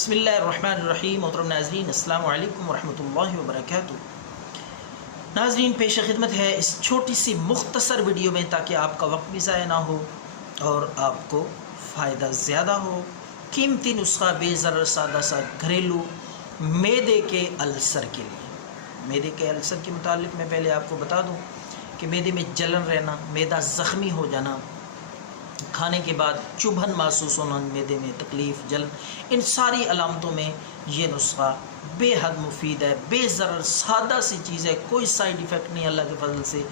بسم اللہ الرحمن الرحیم۔ محترم ناظرین، السلام علیکم ورحمۃ اللہ وبرکاتہ۔ ناظرین، پیش خدمت ہے اس چھوٹی سی مختصر ویڈیو میں تاکہ آپ کا وقت بھی ضائع نہ ہو اور آپ کو فائدہ زیادہ ہو، قیمتی نسخہ بے ضرر سادہ سا گھریلو معدے کے السر کے لیے۔ معدے کے السر کے متعلق میں پہلے آپ کو بتا دوں کہ معدے میں جلن رہنا، معدہ زخمی ہو جانا، کھانے کے بعد چبھن محسوس ہونا، معدے میں تکلیف، جلن، ان ساری علامتوں میں یہ نسخہ بے حد مفید ہے، بے ضرر سادہ سی چیز ہے، کوئی سائیڈ ایفیکٹ نہیں اللہ کے فضل سے،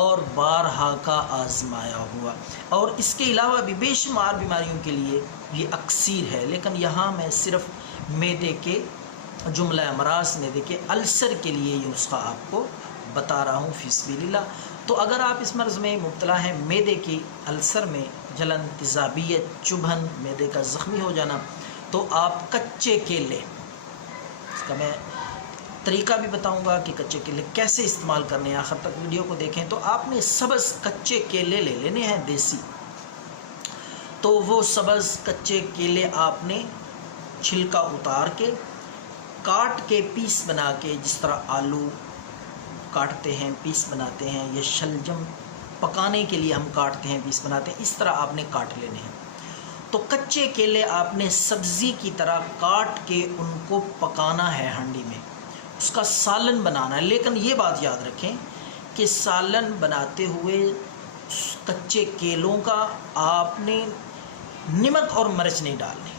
اور بارہا کا آزمایا ہوا، اور اس کے علاوہ بھی بے شمار بیماریوں کے لیے یہ اکسیر ہے، لیکن یہاں میں صرف معدے کے جملہ امراض، معدے کے السر کے لیے یہ نسخہ آپ کو بتا رہا ہوں فی سبیل اللہ۔ تو اگر آپ اس مرض میں مبتلا ہیں، معدے کی السر میں جلن، تیزابیت، چبھن، معدے کا زخمی ہو جانا، تو آپ کچے کیلے، اس کا میں طریقہ بھی بتاؤں گا کہ کچے کیلے کیسے استعمال کرنے ہیں، آخر تک ویڈیو کو دیکھیں۔ تو آپ نے سبز کچے کیلے لے لینے ہیں دیسی، تو وہ سبز کچے کیلے آپ نے چھلکا اتار کے کاٹ کے پیس بنا کے، جس طرح آلو کاٹتے ہیں پیس بناتے ہیں، یا شلجم پکانے کے لیے ہم کاٹتے ہیں پیس بناتے ہیں، اس طرح آپ نے کاٹ لینے ہیں۔ تو کچے کیلے آپ نے سبزی کی طرح کاٹ کے ان کو پکانا ہے ہانڈی میں، اس کا سالن بنانا ہے، لیکن یہ بات یاد رکھیں کہ سالن بناتے ہوئے کچے کیلوں کا آپ نے نمک اور مرچ نہیں ڈالنے،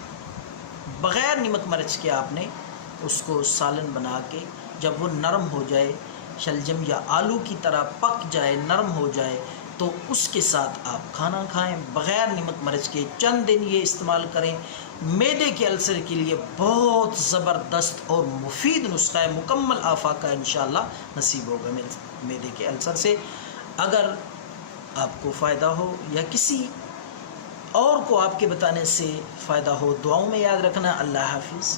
بغیر نمک مرچ کے آپ نے اس کو سالن بنا کے، جب وہ نرم ہو جائے، شلجم یا آلو کی طرح پک جائے، نرم ہو جائے، تو اس کے ساتھ آپ کھانا کھائیں بغیر نمک مرچ کے۔ چند دن یہ استعمال کریں، معدے کے السر کے لیے بہت زبردست اور مفید نسخہ ہے، مکمل افاقہ انشاءاللہ نصیب ہوگا معدے کے السر سے۔ اگر آپ کو فائدہ ہو یا کسی اور کو آپ کے بتانے سے فائدہ ہو، دعاؤں میں یاد رکھنا۔ اللہ حافظ۔